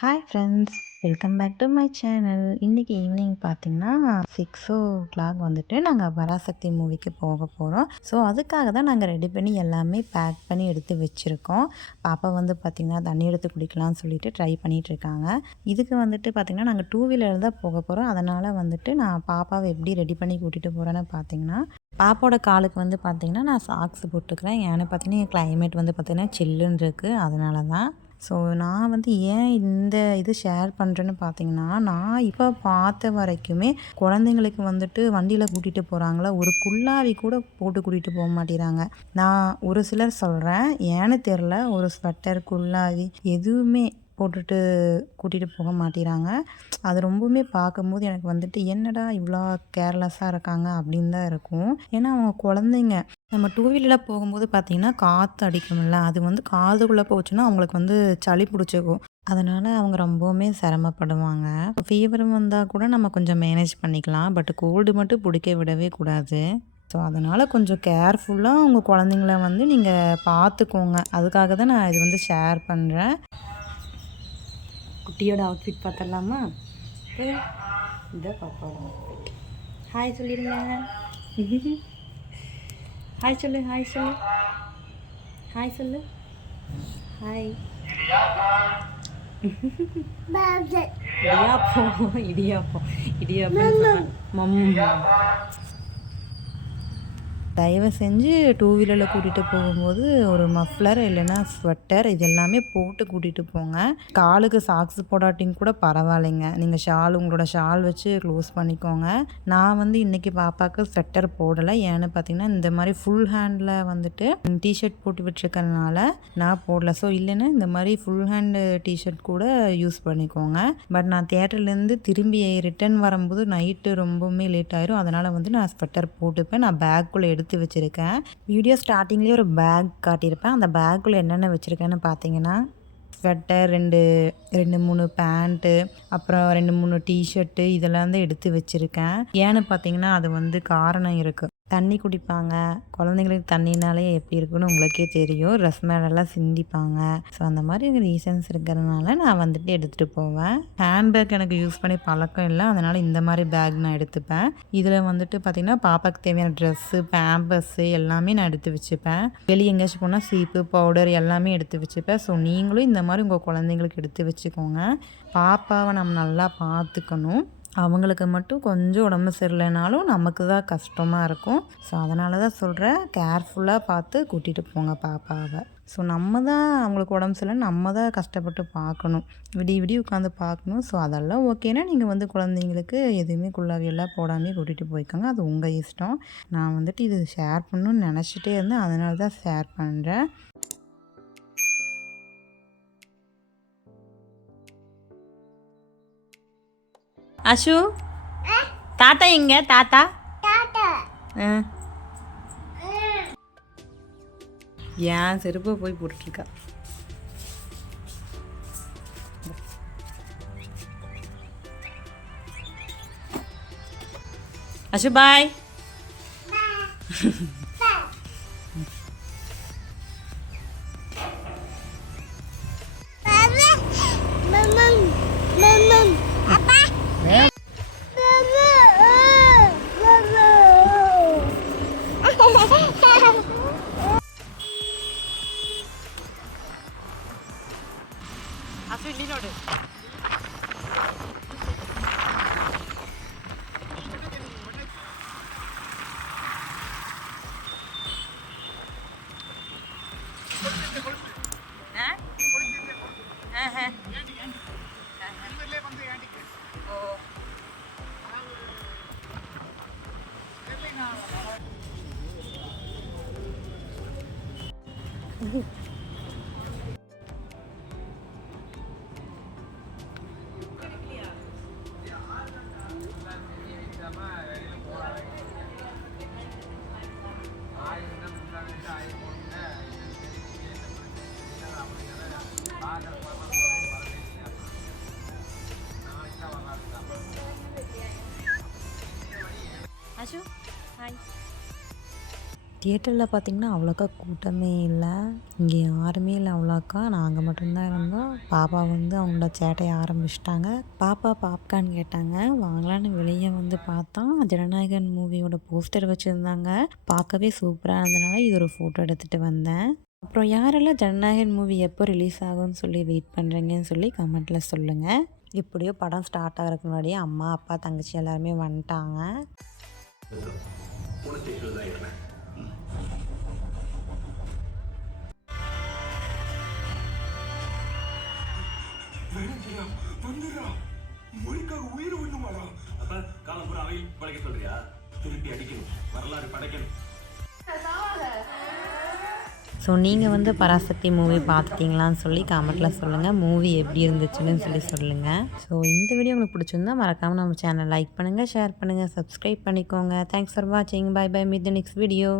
Hi friends, welcome back to my channel. இன்றைக்கி evening பார்த்திங்கன்னா 6 o'clock வந்துட்டு நாங்கள் பராசக்தி மூவிக்கு போக போகிறோம். ஸோ அதுக்காக தான் நாங்கள் ரெடி பண்ணி எல்லாமே பேக் பண்ணி எடுத்து வச்சுருக்கோம். பாப்பா வந்து பார்த்திங்கன்னா தண்ணி எடுத்து குடிக்கலாம்னு சொல்லிட்டு ட்ரை பண்ணிகிட்ருக்காங்க. இதுக்கு வந்துட்டு பார்த்திங்கன்னா நாங்கள் 2 வீலர் தான் போக போகிறோம். அதனால் வந்துட்டு நான் பாப்பாவை எப்படி ரெடி பண்ணி கூட்டிகிட்டு போகிறேன்னு பார்த்திங்கன்னா, பாப்பாவோட காலுக்கு வந்து பார்த்திங்கன்னா நான் சாக்ஸ் போட்டுக்கிறேன். ஏன்னு பார்த்திங்கன்னா கிளைமேட் வந்து பார்த்திங்கன்னா சில்லுன்னு இருக்குது, அதனால தான். ஸோ நான் வந்து ஏன் இந்த இது ஷேர் பண்ணுறேன்னு பார்த்தீங்கன்னா, நான் இப்போ பார்த்த வரைக்குமே குழந்தைங்களுக்கு வந்துட்டு வண்டியில் கூட்டிகிட்டு போகிறாங்களா, ஒரு குல்லாவி கூட போட்டு கூட்டிகிட்டு போக மாட்டேங்கிறாங்க. நான் ஒரு சிலர் சொல்கிறேன், ஏன்னு தெரில, ஒரு ஸ்வெட்டர், குல்லாவி எதுவுமே போட்டுட்டு கூட்டிகிட்டு போக மாட்டேங்கிறாங்க. அது ரொம்பவுமே பார்க்கும்போது எனக்கு வந்துட்டு என்னடா இவ்வளோ கேர்லெஸ்ஸாக இருக்காங்க அப்படின்னு தான் இருக்கும். ஏன்னா அவங்க குழந்தைங்க. நம்ம 2 வீலரில் போகும்போது பார்த்திங்கன்னா காற்று அடிக்கும்ல, அது வந்து காதுக்குள்ளே போச்சுன்னா அவங்களுக்கு வந்து சளி பிடிச்சிக்கும். அதனால் அவங்க ரொம்பவுமே சிரமப்படுவாங்க. ஃபீவர் வந்தால் கூட நம்ம கொஞ்சம் மேனேஜ் பண்ணிக்கலாம். பட் கோல்டு மட்டும் பிடிக்க விடவே கூடாது. ஸோ அதனால் கொஞ்சம் கேர்ஃபுல்லாக உங்கள் குழந்தைங்கள வந்து நீங்கள் பார்த்துக்கோங்க. அதுக்காக தான் நான் இது வந்து ஷேர் பண்ணுறேன். குட்டியோட அவுட்ஃபிட் பார்த்துடலாமா? இந்த பாப்பாவோட அவுட்ஃபிட். ஹாய் சொல்லிடுங்க. ஹாய் சொல்லு, ஹாய் சொல்லு, ஹாய் சொல்லு, ஹாய். இடியாப்பம் இடியாப்பம் இடியாப்பம் மம்மா. தயவு செஞ்சு 2 வீலரில் கூட்டிகிட்டு போகும்போது ஒரு மஃப்ளர் இல்லைன்னா ஸ்வெட்டர் இது எல்லாமே போட்டு கூட்டிகிட்டு போங்க. காலுக்கு சாக்ஸ் போடாட்டியும் கூட பரவாயில்லைங்க. நீங்கள் உங்களோட ஷால் வச்சு க்ளோஸ் பண்ணிக்கோங்க. நான் வந்து இன்றைக்கி பாப்பாவுக்கு ஸ்வெட்டர் போடலை. ஏன்னு பார்த்தீங்கன்னா இந்த மாதிரி ஃபுல் ஹேண்டில் வந்துட்டு டிஷர்ட் போட்டு விட்டுருக்கறனால நான் போடலை. ஸோ இல்லைன்னா இந்த மாதிரி ஃபுல் ஹேண்டு டிஷர்ட் கூட யூஸ் பண்ணிக்கோங்க. பட் நான் தியேட்டர்லேருந்து திரும்பி ரிட்டன் வரும்போது நைட்டு ரொம்பவுமே லேட் ஆயிரும். அதனால் வந்து நான் ஸ்வெட்டர் போட்டுப்பேன். நான் பேக்குள்ளே எடுத்து வச்சுருக்கேன். வீடியோ ஸ்டார்டிங்லேயே ஒரு பேக் காட்டியிருப்பேன். அந்த பேக்குள்ளே என்னென்ன வச்சுருக்கேன்னு பார்த்தீங்கன்னா, ஸ்வெட்டர் 2-3 பேண்ட்டு, அப்புறம் 2-3 டிஷர்ட்டு இதெல்லாம் தான் எடுத்து வச்சுருக்கேன். ஏன்னு பார்த்தீங்கன்னா அது வந்து காரணம் இருக்குது. தண்ணி குடிப்பாங்க. குழந்தைங்களுக்கு தண்ணினாலே எப்படி இருக்குன்னு உங்களுக்கே தெரியும். ட்ரெஸ் மேலெல்லாம் சிந்திப்பாங்க. ஸோ அந்த மாதிரி ரீசன்ஸ் இருக்கிறதுனால நான் வந்துட்டு எடுத்துகிட்டு போவேன். ஹேண்ட்பேக் எனக்கு யூஸ் பண்ணி பழக்கம் இல்லை. அதனால் இந்த மாதிரி பேக் நான் எடுத்துப்பேன். இதில் வந்துட்டு பார்த்திங்கன்னா பாப்பாவுக்கு தேவையான ட்ரெஸ்ஸு, பேம்பர்ஸு எல்லாமே நான் எடுத்து வச்சுப்பேன். வெளியே எங்கேயாச்சும் போனால் சீப்பு, பவுடர் எல்லாமே எடுத்து வச்சுப்பேன். ஸோ நீங்களும் இந்த மாதிரி உங்கள் குழந்தைங்களுக்கு எடுத்து வச்சுக்கோங்க. பாப்பாவை நம்ம நல்லா பார்த்துக்கணும். அவங்களுக்கு மட்டும் கொஞ்சம் உடம்பு சரியில்லைனாலும் நமக்கு தான் கஷ்டமாக இருக்கும். ஸோ அதனால தான் சொல்கிறேன், கேர்ஃபுல்லாக பார்த்து கூட்டிகிட்டு போங்க பாப்பாவை. ஸோ நம்ம தான் அவங்களுக்கு உடம்பு சரியில்லைன்னு நம்ம தான் கஷ்டப்பட்டு பார்க்கணும். விடிய உட்காந்து பார்க்கணும். ஸோ அதெல்லாம் ஓகேனா நீங்கள் வந்து குழந்தைங்களுக்கு எதுவுமே குள்ளாவியெல்லாம் போடாமே கூட்டிகிட்டு போய்க்கோங்க. அது உங்கள் இஷ்டம். நான் வந்துட்டு இது ஷேர் பண்ணணும்னு நினச்சிட்டே இருந்தேன். அதனால தான் ஷேர் பண்ணுறேன். அஷு, தாத்தா எங்க? தாத்தா ஏன் செருப்பை போய் போட்டுருக்கா. அஷு பாய். அஷு ஹாய். தியேட்டரில் பார்த்திங்கன்னா அவ்வளோக்கா கூட்டமே இல்லை. இங்கே யாருமே இல்லை அவ்வளோக்கா. நாங்கள் மட்டும்தான் இருந்தோம். பாப்பா வந்து அவங்களோட சேட்டைய ஆரம்பிச்சிட்டாங்க. பாப்பா பாப்கார்ன் கேட்டாங்க. வாங்கலான்னு வெளியே வந்து பார்த்தா ஜனநாயகன் மூவியோட போஸ்டர் வச்சுருந்தாங்க. பார்க்கவே சூப்பராக இருந்தனால இது ஒரு ஃபோட்டோ எடுத்துகிட்டு வந்தேன். அப்புறம் யாரெல்லாம் ஜனநாயகன் மூவி எப்போ ரிலீஸ் ஆகும்னு சொல்லி வெயிட் பண்ணுறீங்கன்னு சொல்லி கமெண்ட்டில் சொல்லுங்கள். எப்படியோ படம் ஸ்டார்ட் ஆகிறதுக்கு முன்னாடியே அம்மா அப்பா தங்கச்சி எல்லாருமே வந்துட்டாங்க. ஸோ நீங்கள் வந்து பராசக்தி மூவி பார்த்துட்டிங்களான்னு சொல்லி கமெண்ட்டில் சொல்லுங்கள். மூவி எப்படி இருந்துச்சுன்னு சொல்லி சொல்லுங்கள். ஸோ இந்த வீடியோ உங்களுக்கு பிடிச்சிருந்தா மறக்காமல் நம்ம சேனல் லைக் பண்ணுங்கள், ஷேர் பண்ணுங்கள், சப்ஸ்கிரைப் பண்ணிக்கோங்க. தேங்க்ஸ் ஃபார் வாட்சிங். Bye bye. Meet the next video.